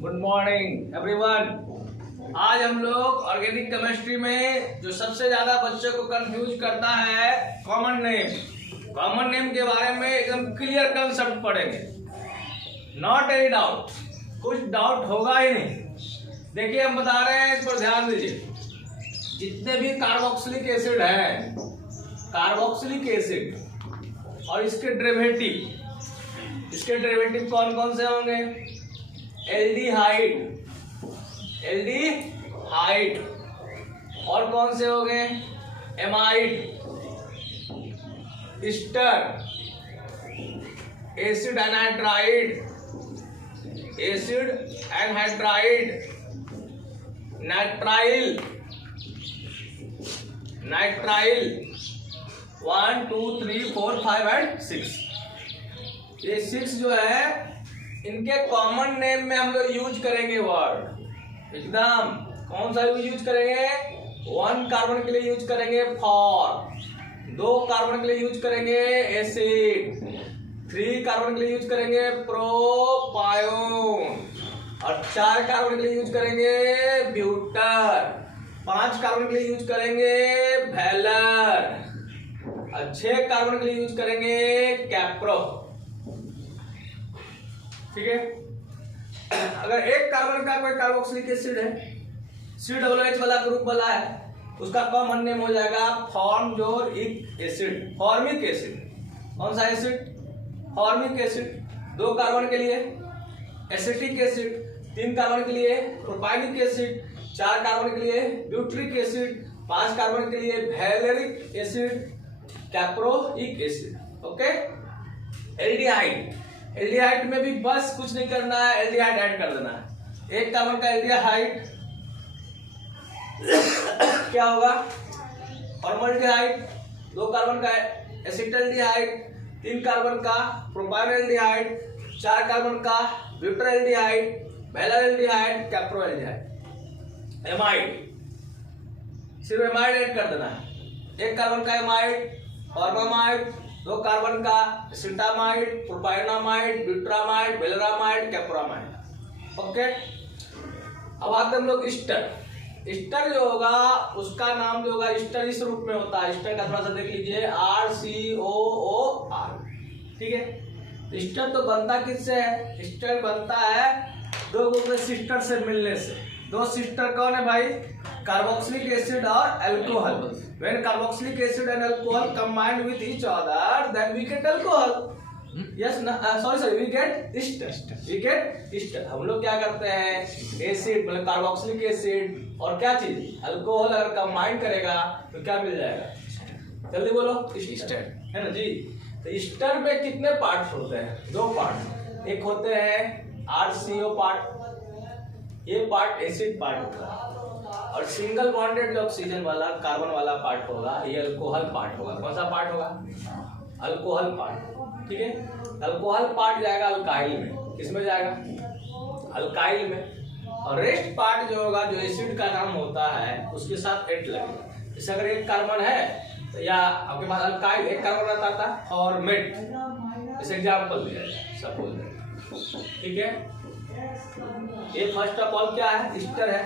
Good morning everyone. आज हम लोग ऑर्गेनिक केमिस्ट्री में जो सबसे ज्यादा बच्चों को कंफ्यूज करता है कॉमन नेम। कॉमन नेम के बारे में एकदम क्लियर कंसेप्ट पढ़ेंगे, नॉट एनी डाउट, कुछ डाउट होगा ही नहीं। देखिए हम बता रहे हैं, इस पर ध्यान दीजिए। जितने भी कार्बोक्सिलिक एसिड है, कार्बोक्सिलिक एसिड और इसके डेरिवेटिव कौन कौन से होंगे? एल्डिहाइड, और कौन से हो गए? Amide, Easter, acid anhydride, nitrile 1 2 3 4 5 and 6। ये 6 जो है इनके कॉमन नेम में हम लोग यूज करेंगे वर्ड एकदम। कौन सा यूज करेंगे? 1 कार्बन के लिए यूज करेंगे फॉर, 2 कार्बन के लिए यूज करेंगे एसिड, 3 कार्बन के लिए यूज करेंगे प्रोपायोन, और 4 कार्बन के लिए यूज करेंगे ब्यूटर, 5 कार्बन के लिए यूज करेंगे वेलर, और 6 कार्बन के लिए यूज करेंगे कैप्रो। ठीक है। अगर 1 कार्बन का कोई कार्बोक्सिलिक एसिड है, COOH वाला ग्रुप वाला है, उसका कॉमन नेम हो जाएगा फॉर्मिक एसिड। फॉर्मिक एसिड कौन सा एसिड? Formic acid. 2 कार्बन के लिए एसिटिक एसिड, 3 कार्बन के लिए प्रोपाइनिक एसिड, 4 कार्बन के लिए ब्यूटरिक एसिड, 5 कार्बन के लिए valeric acid, caproic acid. Okay. Aldehyde में भी बस कुछ नहीं करना है, एल्डिहाइड ऐड कर देना है। 1 कार्बन का एल्डिहाइड क्या होगा? फॉर्मल्डिहाइड, 2 कार्बन का एसिटल्डिहाइड, 3 कार्बन का प्रोपाइनल्डिहाइड, 4 कार्बन का ब्यूटरल्डिहाइड, वेलरल्डिहाइड, कैप्रोल्डिहाइड। एमाइड, सिर्फ एमाइड ऐड कर देना है। 1 कार्बन का एमाइड, फॉर्मामाइड, 2 कार्बन का एसिटामाइड, प्रोपाइनामाइड, ब्यूटरामाइड, वेलरामाइड, कैप्रोमाइड। ओके। अब आते हम लोग ईस्टर। ईस्टर जो होगा उसका नाम जो होगा, ईस्टर इस रूप में होता है। ईस्टर का थोड़ा सा देख लीजिए, RCOOR। ठीक है। ईस्टर तो बनता किससे है? ईस्टर बनता है 2 ग्रुप में सिस्टर से मिलने से। 2 सिस्टर कौन है भाई? कार्बोक्सिलिक एसिड और alcohol. When carboxylic acid and alcohol combine with each other, then we get alcohol. Yes, sorry, we get ester. हम लोग क्या करते हैं? एसिड मतलब कार्बोक्सिलिक एसिड और क्या चीज? अल्कोहल अगर कंबाइन करेगा तो क्या मिल जाएगा? जल्दी बोलो। ईस्टर है ना जी। तो ईस्टर में कितने पार्ट्स होते हैं? 2 पार्ट। एक होते हैं RCO पार्ट, ये पार्ट एसिड पार्ट होता है, और सिंगल बॉन्डेड जो ऑक्सीजन वाला कार्बन वाला पार्ट होगा ये अल्कोहल पार्ट होगा। कौन सा पार्ट होगा? Alcohol part. ठीक है। अल्कोहल पार्ट जाएगा अल्काइल में। किसमें जाएगा? अल्काइल में। और रेस्ट पार्ट जो होगा, जो एसिड का नाम होता है, उसके साथ एट लगेगा। जैसे अगर 1 कार्बन है तो या आपके पास अल्काइल 1 कार्बन रहता था फॉर्मेट, जैसे एग्जाम्पल दिया जाए सपोज। ठीक है। ये फर्स्ट ऑफ ऑल क्या है? ईस्टर है।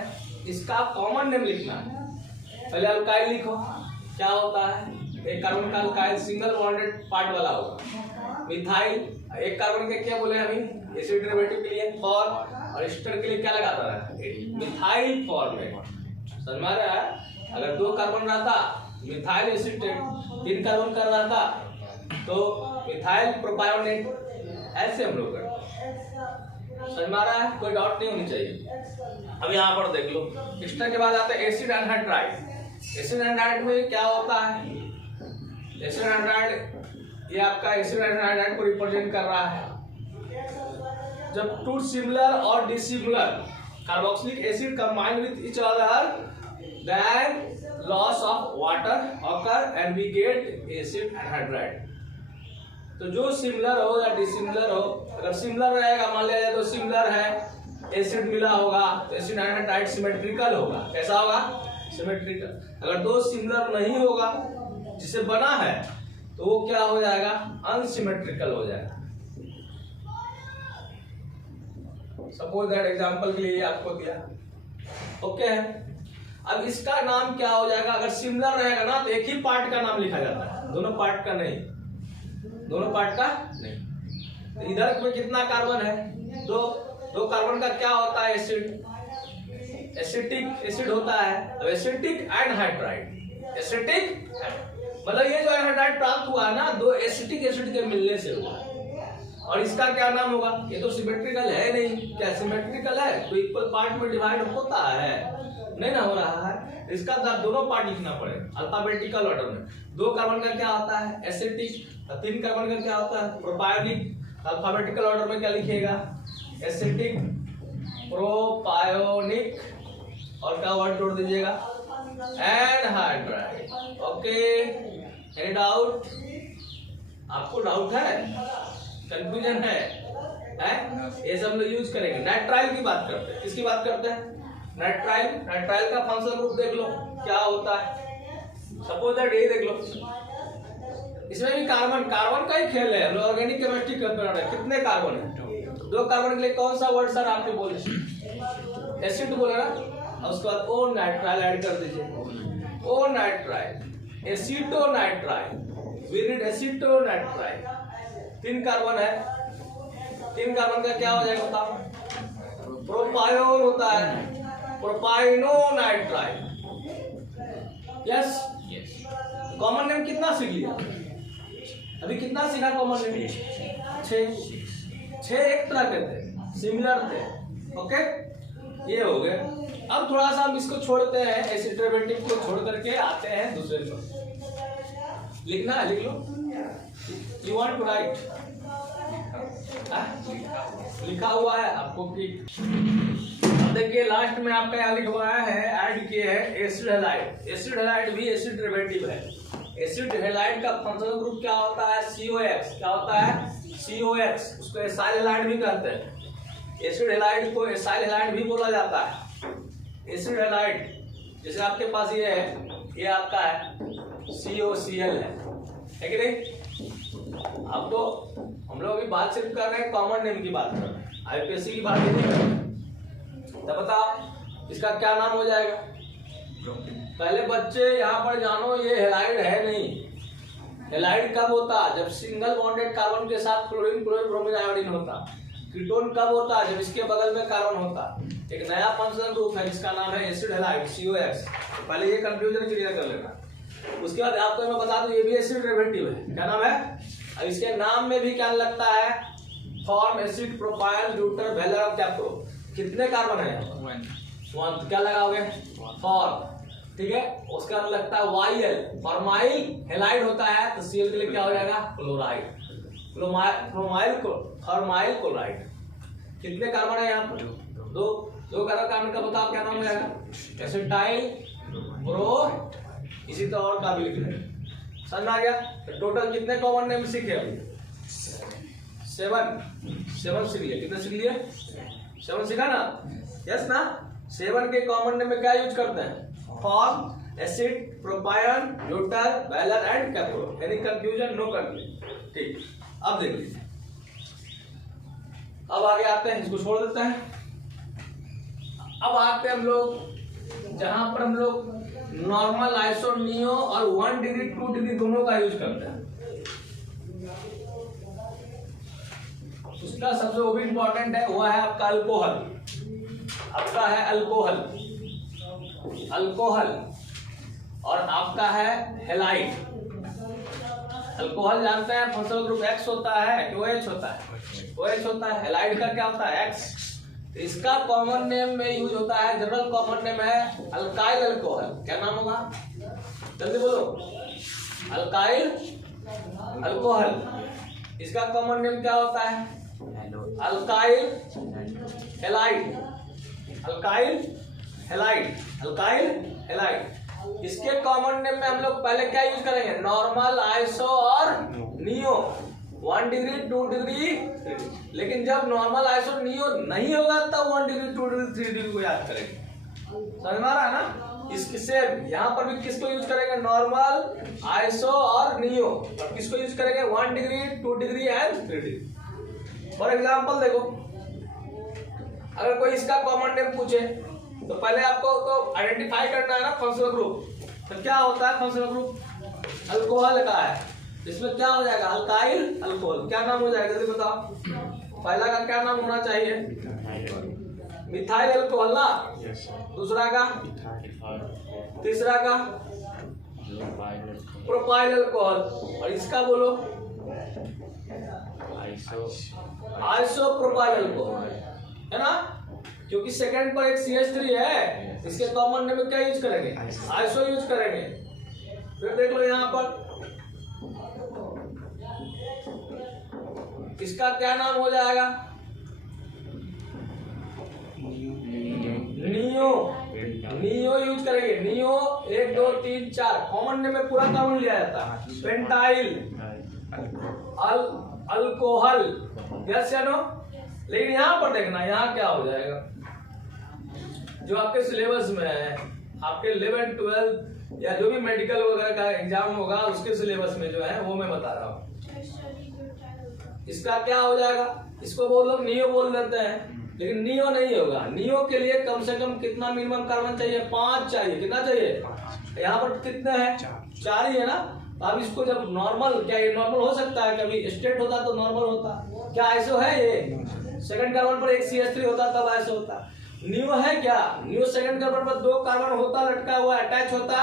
इसका कॉमन नेम लिखना है। पहले अल्काइल लिखो। क्या होता है? 1 कार्बन का अल्काइल सिंगल बॉन्डेड पार्ट वाला होगा। मिथाइल, 1 कार्बन के क्या बोले अभी? एसिड डेरिवेटिव के लिए फॉर, और ईस्टर के लिए क्या लगाता है? Methyl formate. समझ में आ रहा है? अगर 2 कार्बन रहता मिथाइल एसीटेट, 3 कार्बन का रहता तो मिथाइल प्रोपायोनेट। ऐसे हम लोग करते। समझ में आ रहा है? कोई डाउट नहीं होनी चाहिए। अब यहाँ पर देख लो। ईस्टर के बाद आता है एसिड एनहाइड्राइड। एसिड एनहाइड्राइड में क्या होता है? एसिड एनहाइड्राइड, ये आपका एसिड एनहाइड्राइड को रिप्रेजेंट कर रहा है। जब 2 सिमिलर और dissimilar carboxylic acid combine with each other, then loss of water occur and we get acid anhydride. तो जो सिमिलर हो या डिसिमिलर हो, अगर सिमिलर रहेगा, मान लिया जाए तो सिमिलर है, एसिड मिला होगा तो एसिड एनहाइड्राइड सिमेट्रिकल होगा। कैसा होगा? सिमेट्रिकल। अगर 2 सिमिलर नहीं होगा जिसे बना है तो वो क्या हो जाएगा? अनसिमेट्रिकल हो जाएगा। सपोज दैट एग्जांपल के लिए आपको दिया, ओके है। अब इसका नाम क्या हो जाएगा, अगर सिमिलर रहेगा ना तो एक ही पार्ट का नाम लिखा जाता है, दोनों पार्ट का नहीं, दोनों पार्ट का नहीं। तो इधर में कितना कार्बन है, दो कार्बन का क्या होता है, एसिड, एसिटिक एसिड होता है। अब एसिटिक एनहाइड्राइड, एसिटिक मतलब ये जो एनहाइड्राइड प्राप्त हुआ है ना, दो एसिटिक एसिड के मिलने से हुआ। और इसका क्या नाम होगा, ये तो सिमेट्रिकल है नहीं, क्या सिमेट्रिकल है तो इक्वल पार्ट में डिवाइड होता है, नहीं ना हो रहा है। इसका दोनों पार्ट लिखना पड़ेगा अल्फाबेटिकल ऑर्डर में। दो कार्बन का क्या होता है, एसिटिक, और तीन कार्बन का क्या होता है, प्रोपायोनिक। अल्फाबेटिकल ऑर्डर में क्या लिखिएगा, एसिटिक, प्रोपायोनिक, और क्या वर्ड जोड़ दीजिएगा, एनहाइड्राइड। ओके, एनी डाउट, आपको डाउट है, कंफ्यूजन है? ये सब लोग यूज करेंगे। नाइट्राइल की बात करते हैं, किसकी बात करते हैं, नाइट्राइल। नाइट्राइल का फंक्शनल ग्रुप देख लो क्या होता है, सपोज दैट ये देख लो, इसमें भी कार्बन का ही खेल है, ऑर्गेनिक केमिस्ट्री कर रहे हैं। कितने कार्बन है, दो कार्बन के लिए कौन सा वर्ड सर आपने बोले, एसिड बोला ना, और उसके बाद ओ नाइट्राइल ऐड कर दीजिए, oh nitrile, acetonitrile, we need acetonitrile. तीन कार्बन है, तीन कार्बन का क्या हो जाएगा बताओ, प्रोपायोन होता है, प्रोपाइनो नाइट्राइल। यस, कॉमन नेम कितना सीख लिया अभी, कितना सीखा कॉमन नेम, 6 एक तरह के थे, सिमिलर थे। ओके, ये हो गए। अब थोड़ा सा हम इसको छोड़ते हैं, एसिड डेरिवेटिव को छोड़ करके आते हैं दूसरे पर। लिखना है, लिख लो, यू वांट टू राइट, लिखा हुआ है आपको कि, अब देखिए लास्ट में आपका यहाँ लिखा हुआ है, ऐड किए है एसिड हैलाइड। एसिड हैलाइड भी एसिड डेरिवेटिव है। एसिड हैलाइड का फंक्शनल ग्रुप क्या होता है, COX। क्या होता है, COX, उसको एसाइल हैलाइड भी कहते हैं। एसिड हैलाइड को एसाइल हैलाइड भी बोला जाता है। एसिड हैलाइड जैसे आपके पास ये है, ये आपका है COCl है कि नहीं। आपको हम लोग अभी बात सिर्फ कर रहे हैं कॉमन नेम की बात कर रहे हैं, IUPAC की बात नहीं कर रहे। तो बताओ इसका क्या नाम हो जाएगा, पहले बच्चे यहाँ पर जानो, ये हैलाइड है नहीं। हैलाइड कब होता, जब सिंगल बॉन्डेड कार्बन के साथ क्लोरीन, क्लोरीन, ब्रोमीन, आयोडीन होता। कीटोन कब होता, जब इसके बगल में कार्बन होता। एक नया फंक्शनल ग्रुप है जिसका नाम है एसिड हैलाइड, COX। पहले ये कंफ्यूजन क्लियर कर लेना। उसके बाद आपको मैं बता दूं, ये भी एसिड डेरिवेटिव है। क्या नाम है, अब इसके नाम में भी क्या लगता है, फॉर्म, एसिड, प्रोपाइल, ब्यूटर, वेलर और कैप्रो। कितने कार्बन है, 1, तो क्या लगाओगे, फॉर्म, ठीक है। उसका लगता है YL, फॉर्माइल हैलाइड होता है, तो Cl के लिए क्या हो जाएगा, क्लोराइड, फॉर्माइल क्लोराइड। कितने कार्बन है यहाँ पर, दो कार्बन का बताओ क्या नाम हो जाएगा, एसिटाइल ब्रो, इसी तरह और का भी लिख लें। समझ आ गया। तो टोटल कितने कॉमन नेम सीखे अभी, 7 सीख लिए। कितने सीख लिए, 7 सीखा ना, यस ना। 7 के कॉमन नेम में क्या यूज करते हैं, form, acid, propion, butyr, valer and capro. Any confusion, no confusion, ठीक। अब देख लीजिए, अब आगे आते हैं, इसको छोड़ देते हैं। अब आते हैं हम लोग जहां पर हम लोग नॉर्मल, आइसो, नियो और 1 डिग्री 2 डिग्री दोनों का यूज करते हैं। उसका सबसे वो भी इंपॉर्टेंट है, वो है आपका अल्कोहल। आपका है अल्कोहल, अल्कोहल, और आपका है हैलाइड। अल्कोहल जानते हैं फंक्शनल ग्रुप X होता है कि OH होता है, OH होता है। हैलाइड का क्या होता है, X। इसका कॉमन नेम में यूज होता है, जनरल कॉमन नेम है अल्काइल अल्कोहल। क्या नाम होगा, जल्दी बोलो, अल्काइल अल्कोहल। इसका कॉमन नेम क्या होता है, alkyl halide, alkyl halide, alkyl halide. इसके कॉमन नेम में हम लोग पहले क्या यूज करेंगे, नॉर्मल, आइसो और नियो। 1 degree 2 degree 3 degree. लेकिन जब नॉर्मल, आइसो, नियो नहीं होगा तब 1 डिग्री 2 डिग्री 3 डिग्री को याद करेंगे। समझ में आ रहा है ना। इससे यहाँ पर भी किसको यूज करेंगे, नॉर्मल, आइसो और नियो। और किसको यूज करेंगे, 1 degree 2 degree and 3 degree. For example देखो, अगर कोई इसका कॉमन नेम पूछे तो पहले आपको तो आइडेंटिफाई करना है ना फंक्शनल ग्रुप। तो क्या होता है फंक्शनल ग्रुप? अल्कोहल का है, इसमें क्या हो जाएगा? Alkyl alcohol. क्या नाम हो जाएगा जल्दी बताओ? पहला का क्या नाम होना चाहिए? मिथाइल अल्कोहल ना। दूसरा का, तीसरा का प्रोपाइल अल्कोहल, और इसका बोलो आइसोप्रोपाइल अल्कोहल, है ना? क्योंकि सेकंड पर एक CH3 है, इसके कॉमन नेम में क्या यूज करेंगे? आइसो यूज करेंगे। फिर देख लो यहाँ पर इसका क्या नाम हो जाएगा? नियो। नियो यूज करेंगे। नियो 1 2 3 4 कॉमन नेम में पूरा कार्बन लिया जाता है। पेंटाइल अल्कोहल, यस या नो? लेकिन यहाँ पर देखना यहाँ क्या हो जाएगा, जो आपके सिलेबस में है, आपके 11 12 या जो भी मेडिकल वगैरह का एग्जाम होगा उसके सिलेबस में जो है वो मैं बता रहा हूँ। इसका क्या हो जाएगा? इसको बहुत लोग नियो बोल देते हैं, लेकिन नियो नहीं होगा। नियो के लिए कम से कम कितना मिनिमम कार्बन चाहिए? 5 चाहिए। कितना चाहिए? यहाँ पर कितने हैं? 4 ही है ना। अब इसको जब नॉर्मल, क्या ये नॉर्मल हो सकता है? कभी स्टेट होता तो नॉर्मल होता, क्या आइसो है? ये सेकंड कार्बन पर एक CH3 होता तब आइसो होता। नियो है क्या? नियो सेकंड कार्बन पर 2 कार्बन होता, लटका हुआ अटैच होता,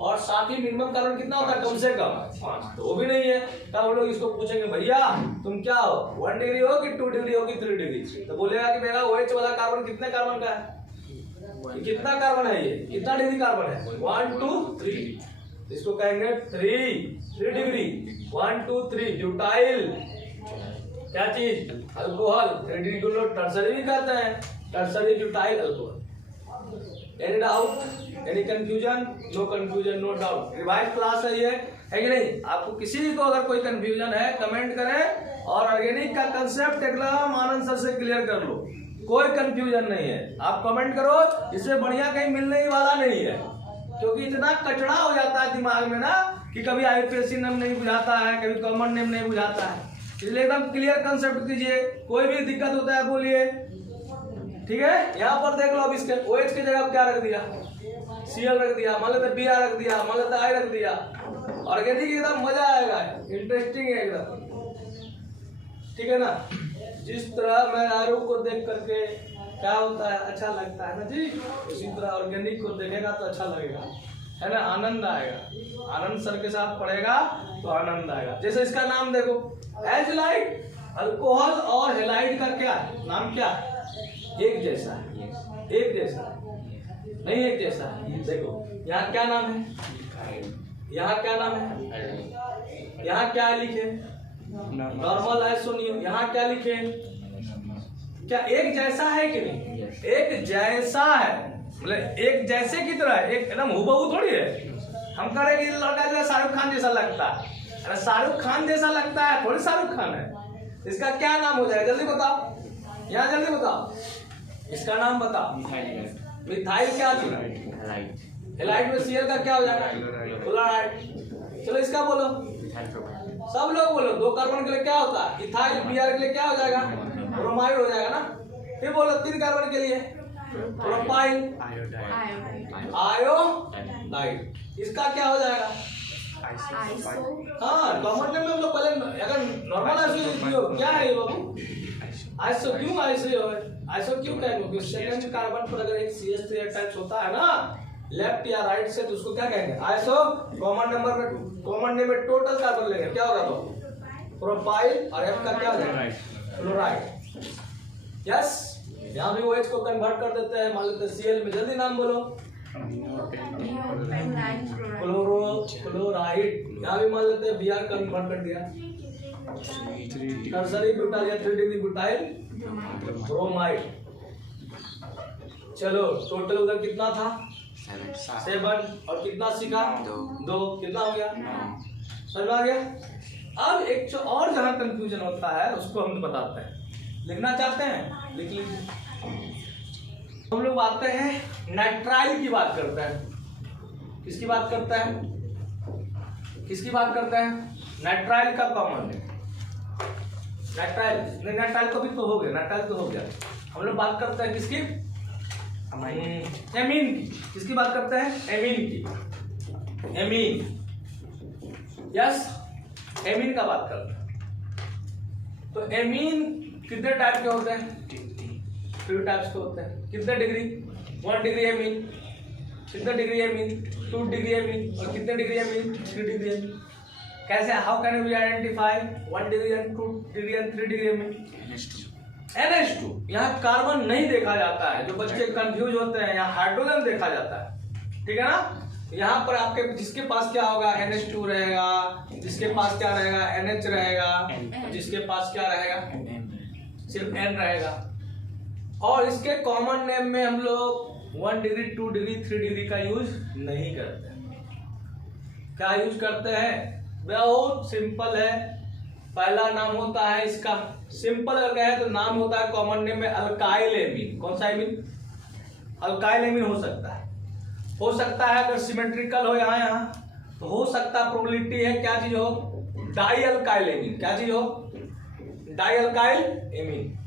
और साथ ही मिनिमम कार्बन कितना होता है? कम से कम 5। तो वो भी नहीं है। तब हम लोग इसको पूछेंगे भैया तुम क्या हो, 1 डिग्री हो कि 2 डिग्री हो कि 3 डिग्री? तो बोलेगा कि मेरा OH वाला कार्बन कितने कार्बन का है? कितना कार्बन है? ये कितना डिग्री कार्बन है? 1 2 3। इसको कहेंगे 3 डिग्री। 1 2 3 ब्यूटाइल, क्या चीज? अल्कोहल। 3 डिग्री को लोग टर्सरी भी कहते हैं, tertiary butyl alcohol. Any doubt? Any confusion? No confusion, no doubt. Revise class है ये, है कि नहीं? आपको किसी को अगर कोई कंफ्यूजन है कमेंट करें, और ऑर्गेनिक का कंसेप्ट एकदम आनंद सर से क्लियर कर लो, कोई कंफ्यूजन नहीं है। आप कमेंट करो, इससे बढ़िया कहीं मिलने ही वाला नहीं है, क्योंकि इतना कचड़ा हो जाता है दिमाग में ना कि कभी IUPAC नेम नहीं बुझाता है, कभी कॉमन नेम नहीं बुझाता है। इसलिए एकदम क्लियर कंसेप्ट कीजिए। कोई भी दिक्कत होता है बोलिए, ठीक है? यहाँ पर देख लो, अब इसके OH की जगह क्या रख दिया? Cl रख दिया, मान लेते Br रख दिया, मान लेते I रख दिया। ऑर्गेनिक एकदम मजा आएगा, इंटरेस्टिंग है एकदम, ठीक है ना? जिस तरह मैं आरू को देख करके क्या होता है, अच्छा लगता है ना जी, उसी तरह ऑर्गेनिक को देखेगा तो अच्छा लगेगा, है ना? आनंद आएगा। आनंद सर के साथ पढ़ेगा तो आनंद आएगा। जैसे इसका नाम देखो, एजलाइड अल्कोहल और हेलाइड का क्या नाम? क्या एक जैसा है? एक जैसा नहीं, एक जैसा है। देखो यहाँ क्या नाम है? यहाँ क्या नाम है? यहाँ क्या लिखे? नॉर्मल आइसोनियो। यहाँ क्या लिखे? क्या एक जैसा है कि नहीं? एक जैसा है, मतलब एक जैसे की तरह, एक एकदम हुबहू थोड़ी है। हम कह रहे कि लड़का जो है शाहरुख खान जैसा लगता है, अरे शाहरुख खान जैसा लगता है, थोड़ी शाहरुख खान है। इसका क्या नाम हो जाएगा? जल्दी बताओ, यहाँ जल्दी बताओ, इसका नाम बताओ। मिथाइल क्या थी? हेलाइड में Cl का क्या हो जाएगा? क्लोराइड। चलो इसका बोलो, सब लोग बोलो। 2 कार्बन के लिए क्या होता है? इथाइल। Br के लिए क्या हो जाएगा? ब्रोमाइड हो जाएगा ना। फिर बोलो 3 कार्बन के लिए प्रोपाइल आयोडाइड। इसका क्या हो जाएगा? हाँ, कॉमन नेम में हम लोग पहले अगर नॉर्मल आइसो क्या है ये बाबू? आइसो क्यों आइसो क्यों कहेंगे? क्योंकि सेकंड कार्बन पर अगर एक CH3 अटैच होता है ना लेफ्ट या राइट से, तो उसको क्या कहेंगे? आइसो। कॉमन नेम में टोटल कार्बन लेंगे, क्या होगा? तो प्रोपाइल, और F का क्या हो जाएगा? क्लोराइड। यस, यहाँ भी OH को कन्वर्ट कर देते हैं, मान लेते हैं Cl में। जल्दी नाम बोलो, क्लोराइड। यहाँ भी मान लेते हैं Br कन्वर्ट कर दिया, टर्सरी ब्यूटाइल या 3 डिग्री ब्यूटाइल ब्रोमाइड। चलो टोटल उधर कितना था? 7, और कितना सीखा? 2। कितना हो गया? समझ में आ गया? अब एक और जहां कंफ्यूजन होता है उसको हम बताते हैं। लिखना चाहते हैं? लिख लीजिए। हम लोग आते हैं नाइट्राइल की बात करते हैं। किसकी बात करते हैं? किसकी बात करते हैं? नाइट्राइल का कॉमन है। नाइट्राइल को भी तो हो गया, नाइट्राइल तो हो गया। हम लोग बात करते हैं किसकी, एमीन की। किसकी बात करते हैं, एमीन की, एमीन। यस, एमीन का बात करते हैं। तो एमीन कितने टाइप के होते हैं, 3 टाइप्स के होते हैं। कितने डिग्री, 1 डिग्री एमीन, कितने डिग्री एमीन, 2 डिग्री एमीन, और कितने डिग्री एमीन, 3 डिग्री एमीन। कैसे, how can we identify 1 degree and 2 degree and 3 degree amine. NH2, यहाँ कार्बन नहीं देखा जाता है, जो बच्चे कंफ्यूज होते हैं, यहाँ हाइड्रोजन देखा जाता है, ठीक है ना। यहाँ पर आपके जिसके पास क्या होगा, NH2 रहेगा, जिसके पास क्या रहेगा, NH रहेगा, जिसके पास क्या रहेगा, सिर्फ N रहेगा। और इसके कॉमन नेम में हम लोग 1 डिग्री, 2 डिग्री, 3 डिग्री का यूज नहीं करते। क्या यूज करते हैं, बहुत सिंपल है। पहला नाम होता है इसका, सिंपल अगर कहे तो नाम होता है कॉमन नेम में अल्काइल एमीन। कौन सा एमीन, अल्काइल एमीन हो सकता है। हो सकता है अगर सिमेट्रिकल हो यहाँ तो हो सकता है, प्रोबेबिलिटी है क्या चीज हो, डाई अल्काइल एमीन। क्या चीज हो, डाई अल्काइल एमीन,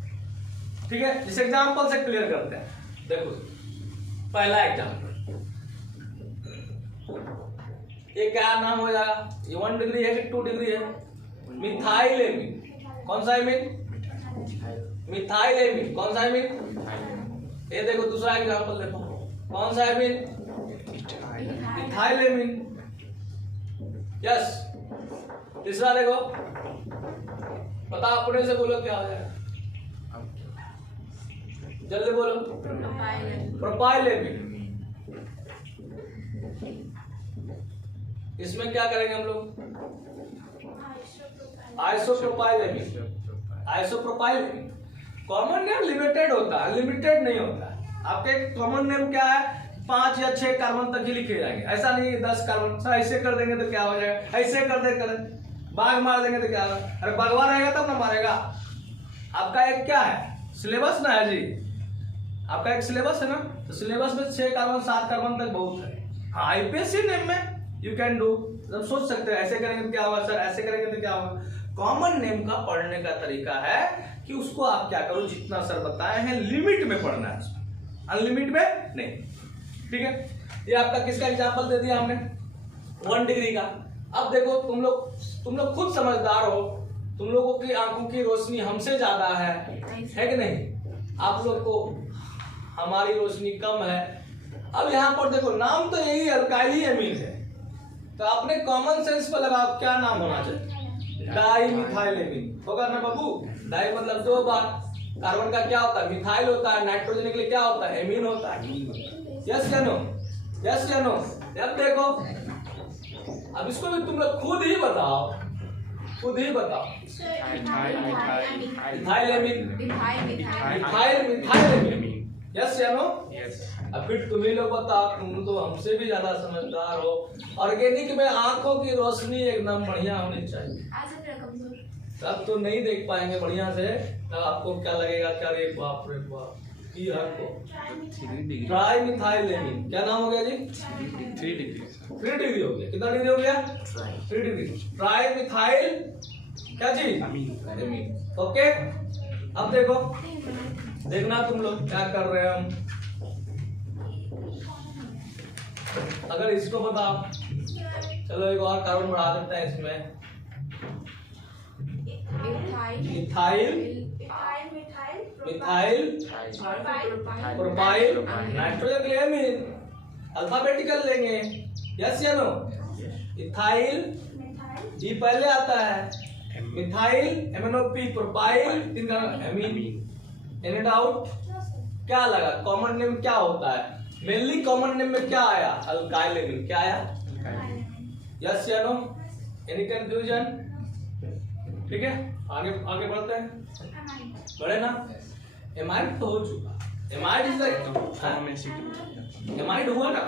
ठीक है। इस एग्जांपल से क्लियर करते हैं। देखो पहला एग्जांपल, ये क्या नाम हो जाएगा, ये 1 डिग्री है कि 2 डिग्री है, मिथाइल एमीन। कौन सा एमीन, मिथाइल एमीन। कौन सा एमीन, ये देखो दूसरा एग्जांपल देखो, कौन सा एमीन, मिथाइल एमीन। यस, तीसरा देखो, बताओ अपने से बोलो क्या हो जाएगा, जल्दी बोलो, प्रोपाइल एमीन। इसमें क्या करेंगे हम लोग, isopropyl amine. Isopropyl amine common name limited होता है, अनलिमिटेड नहीं होता है। आपके कॉमन नेम क्या है, 5 या 6 कार्बन तक ही लिखे जाएंगे, ऐसा नहीं 10 कार्बन। सर ऐसे कर देंगे तो क्या हो जाएगा, ऐसे कर देंगे, बाघ मार देंगे तो क्या होगा, अरे बाघवा रहेगा तब ना मारेगा। आपका एक क्या है, सिलेबस ना है जी, आपका एक सिलेबस है ना, तो सिलेबस में 6 कार्बन 7 कार्बन तक बहुत है। हाँ, आईपीएससी नेम में यू कैन डू, जब सोच सकते हैं ऐसे करेंगे तो क्या होगा सर, ऐसे करेंगे तो क्या होगा। कॉमन नेम का पढ़ने का तरीका है कि उसको आप क्या करो, जितना सर बताए हैं लिमिट में पढ़ना है, अनलिमिट में नहीं, ठीक है। ये आपका किसका एग्जांपल दे दिया हमने, 1 डिग्री का। अब देखो तुम लोग खुद समझदार हो, तुम लोगों की आंखों की रोशनी हमसे ज्यादा है कि नहीं, आप लोग को हमारी रोशनी कम है। अब यहाँ पर देखो नाम तो यही अल्काइल एमीन है, तो आपने कॉमन सेंस पर लगाओ, क्या नाम होना चाहिए, डाई मिथाइल एमीन होगा ना बाबू। डाई मतलब 2 बार, कार्बन का क्या होता है, मिथाइल होता है, नाइट्रोजन के लिए क्या होता है, एमीन होता है। यस या नो, यस या नो। अब देखो, अब इसको भी तुम लोग खुद ही बताओ, खुद ही बताओ। Methyl amine, methyl amine, yes या नो। अब फिर तुम ही लोग बताओ, तुम तो हमसे भी ज्यादा समझदार हो। ऑर्गेनिक में आंखों की रोशनी एकदम बढ़िया होनी चाहिए, तब तो नहीं देख पाएंगे बढ़िया से, तब आपको क्या लगेगा, क्या रे बाप रे बाप, ट्राई मिथाइल एमीन। क्या नाम हो गया जी, 3 डिग्री हो गया। कितना डिग्री हो गया, 3 डिग्री। ट्राई मिथाइल क्या जी, एमीन। ओके, अब देखो, देखना तुम लोग क्या कर रहे हैं हम। अगर इसको बताओ, चलो एक और कार्बन बढ़ा देते हैं इसमें, मिथाइल, मिथाइल, प्रोपाइल, नाइट्रोजन के लिए एमीन, अल्फाबेटिकल लेंगे, यस या नो। इथाइल, ई पहले आता है, मिथाइल, MnO3, प्रोपाइल, इनका एमीन। एनी डाउट, क्या लगा, कॉमन नेम क्या होता है, मेनली कॉमन नेम में क्या आया, अल्काइल एमीन। क्या आया, यस या नो, एनी कंफ्यूजन, ठीक है। आगे आगे बढ़ते हैं, बढ़े ना। एमाइड तो हो चुका, एमाइड इज लाइक, एमाइड हुआ ना,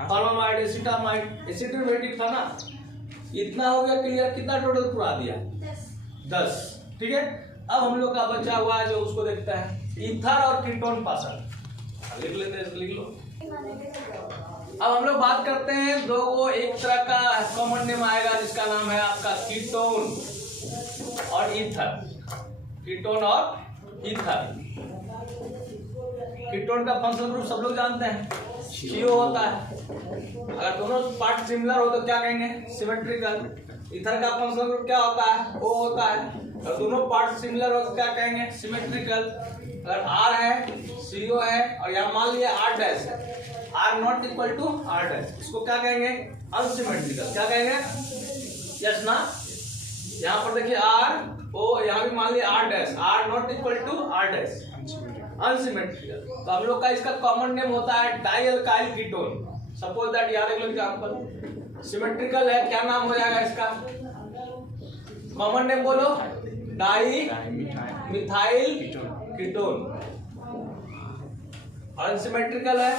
फॉर्मामाइड, एसिटामाइड, एसिटोमेटिक था ना, इतना हो गया क्लियर। कितना टोटल पूरा दिया, 10, ठीक है। अब हम लोग का बचा हुआ है जो उसको देखते हैं, ईथर और कीटोन पाचन। लिख लेते हैं, लिख लो। अब हम लोग बात करते हैं दो वो एक तरह का कॉमन नेम आएगा जिसका नाम है आपका कीटोन और ईथर, कीटोन और ईथर। कीटोन का फंक्शनल ग्रुप सब लोग जानते हैं, CO होता है। अगर दोनों पार्ट सिमिलर हो तो क्या कहेंगे, सिमेट्रिकल। ईथर का फंक्शनल ग्रुप क्या होता है, O होता है। अगर दोनों पार्ट सिमिलर हो तो क्या कहेंगे, सिमेट्रिकल। अगर R है, CO है और यहाँ मान लिया R डैश है, R not equal to R dash, इसको क्या कहेंगे, अनसिमेट्रिकल। क्या कहेंगे, यस ना। यहाँ पर देखिए R O, यहाँ भी मान लिया R dash, R not equal to R dash, unsymmetrical. तो हम लोग का इसका कॉमन नेम होता है di alkyl ketone. Suppose that यार एक एग्जांपल सिमेट्रिकल है, क्या नाम हो जाएगा इसका, कॉमन नेम बोलो, डाई मिथाइल कीटोन। अनसिमेट्रिकल है,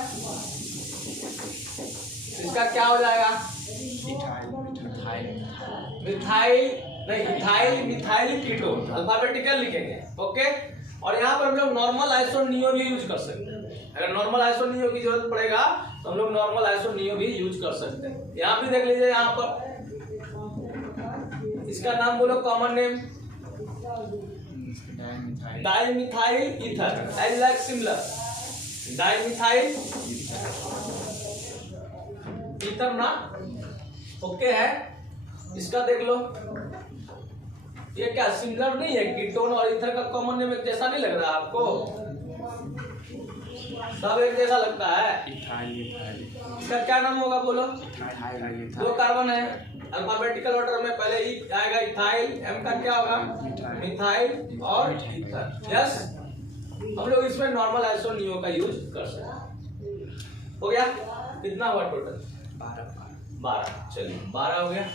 इसका क्या हो जाएगा, मिथाइल कीटोन। अल्फाबेटिकल लिखेंगे, ओके। और यहाँ पर हम लोग नॉर्मल आइसोनियो भी यूज कर सकते हैं। अगर नॉर्मल आइसोनियो की जरूरत पड़ेगा तो हम लोग नॉर्मल आइसोनियो भी यूज कर सकते हैं। यहाँ भी देख लीजिए, यहाँ पर इसका नाम बोलो, common name dimethyl ether, as like similar, dimethyl ether ना, ओके है। इसका देख लो, ये क्या सिमिलर नहीं है, कीटोन और ईथर का कॉमन नेम एक जैसा नहीं लग रहा आपको, सब एक जैसा लगता है। इसका क्या नाम होगा बोलो, दो कार्बन है, अल्फाबेटिकल ऑर्डर में पहले ई आएगा इथाइल, एम का क्या होगा, मिथाइल और ईथर, यस। हम लोग इसमें नॉर्मल आइसोनियो का यूज कर सकते हैं। हो गया, कितना हुआ टोटल, 12। चलिए 12 हो गया,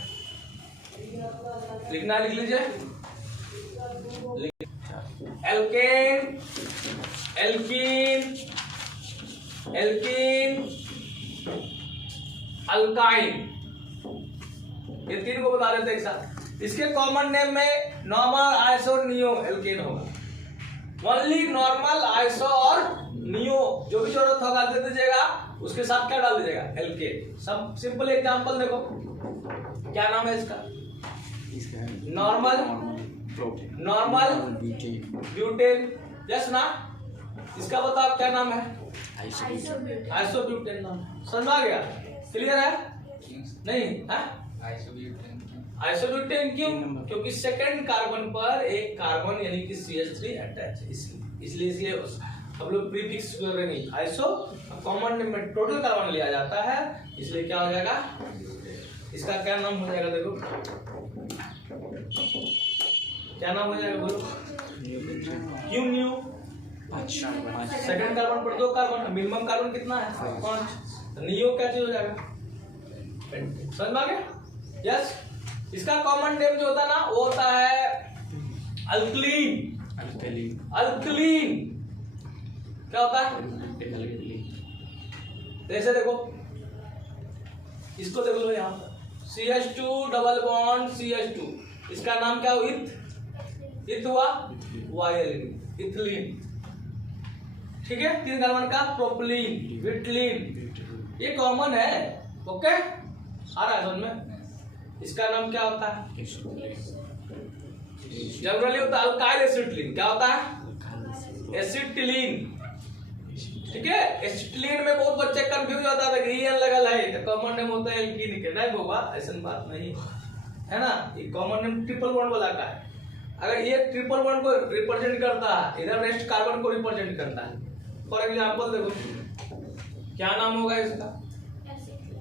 लिखना लिख लीजिए, एल्केन, एल्कीन, एल्कीन, अल्काइन, ये तीन को बता देते एक साथ। इसके कॉमन नेम में नॉर्मल आइसो नियो एल्केन होगा। ओनली नॉर्मल आइसो और नियो जो भी जरूरत होगा दे दीजिएगा, उसके साथ क्या डाल दीजिएगा, एल्केन। सब सिंपल एग्जांपल देखो, क्या नाम है इसका, नॉर्मल ब्यूटेन, यस ना। इसका बताओ क्या नाम है, आइसोब्यूटेन नाम। समझ आ गया, क्लियर है नहीं है? आइसोब्यूटेन क्यों, क्योंकि सेकंड कार्बन पर एक कार्बन यानी कि CH3 अटैच है, इसलिए हम लोग प्रीफिक्स करेंगे आइसो, कॉमन नेम में टोटल कार्बन लिया जाता है, इसलिए क्या हो जाएगा, इसका क्या नाम हो जाएगा, देखो क्या नाम हो जाएगा बोलो, क्यों न्यू। सेकंड कार्बन पर 2 कार्बन, मिनिमम कार्बन कितना है, 5। नियो क्या चीज हो जाएगा, समझ में आ गया, यस। इसका कॉमन नेम जो होता है ना वो होता है अल्कलीन। अल्कलीन क्या होता है, जैसे देखो इसको देख लो, यहाँ CH2 डबल बॉन्ड CH2, इसका नाम क्या हुआ, इथ हुआ, वायलिन, इथिलीन, ठीक है। 3 कार्बन का प्रोपिलीन, विटिलीन, ये कॉमन है, ओके, आ रहा है समझ में। इसका नाम क्या होता है, जनरली होता है अल्काइल एसिटिलीन, क्या होता है, एसिटिलीन, ठीक है। एसिटिलीन में बहुत बच्चे कंफ्यूज होता था कि EN लगल है तो कॉमन नेम होता है एल्कीन के, नहीं होगा, ऐसा बात नहीं है ना। ये कॉमन नेम ट्रिपल बॉन्ड वाला का है। अगर ये ट्रिपल बॉन्ड को रिप्रेजेंट करता है, इधर रेस्ट कार्बन को रिप्रेजेंट करता है। फॉर एग्जांपल देखो क्या नाम होगा इसका,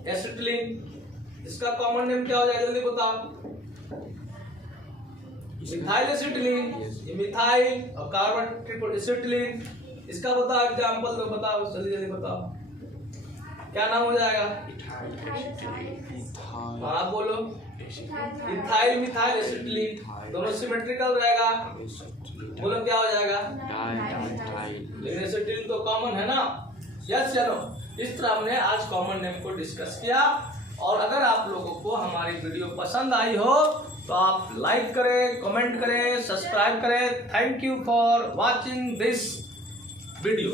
एसिटिलीन। इसका कॉमन नेम क्या हो जाएगा, जल्दी बताओ, मिथाइल एसिटिलीन, ये मिथाइल और कार्बन ट्रिपल एसिटिलीन। इसका बताओ एग्जांपल तो बताओ, जल्दी जल्दी बताओ, क्या नाम हो जाएगा, हाँ बोलो, इथाइल मिथाइल एसिटिलीन, दोनों सिमेट्रिकल रहेगा, बोलो क्या हो जाएगा, लेकिन एसिटिलीन तो कॉमन है ना, यस। चलो इस तरह हमने आज कॉमन नेम को डिस्कस किया। और अगर आप लोगों को हमारी वीडियो पसंद आई हो तो आप लाइक करें, कमेंट करें, सब्सक्राइब करें। Thank you for watching this video.